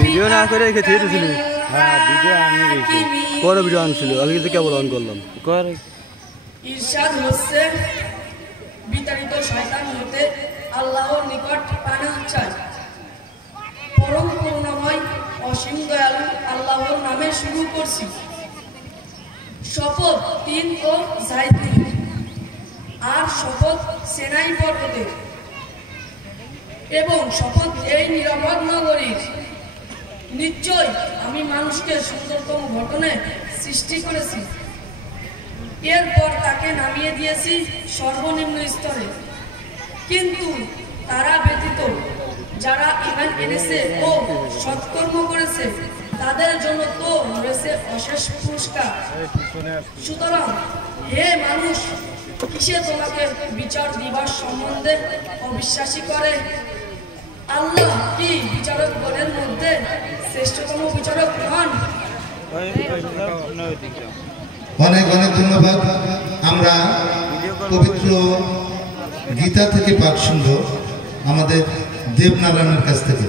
Video না করে রেখে দিয়েছিলি? হ্যাঁ ভিডিও আমি রেখে পরে ভিডিও আনছিল, আমি কিন্তু কেবল অন করলাম। করে ইরশাদ হচ্ছে বিতাড়িত শয়তান হতে আল্লাহর নিকট পানা চাই। পরম করুণাময় অসীম দয়ালু আল্লাহর নামে শুরু করছি। শপথ তিন ও জাইতুন, আর শপথ সেনাই পর্বতের, এবং শপথ এই নিরাপদ নগরীর। নিশ্চয় আমি মানুষকে সুন্দরতম গঠনে সৃষ্টি করেছি, এরপর তাকে নামিয়ে দিয়েছি সর্বনিম্ন স্তরে। কিন্তু তারা ব্যতীত যারা ঈমান এনেছে ও সৎকর্ম করেছে তাদের জন্য তো রয়েছে অশেষ পুরস্কার। সুতরাং হে মানুষ, কিসে তোমাকে বিচার দিবার সম্বন্ধে অবিশ্বাসী করে? আল্লাহ কি বিচারকগণের মধ্যে শ্রেষ্ঠতম বিচারক হন? অনেক অনেক ধন্যবাদ। আমরা পবিত্র গীতা থেকে পাঠ শুনব আমাদের দেবনারায়ণের কাছ থেকে।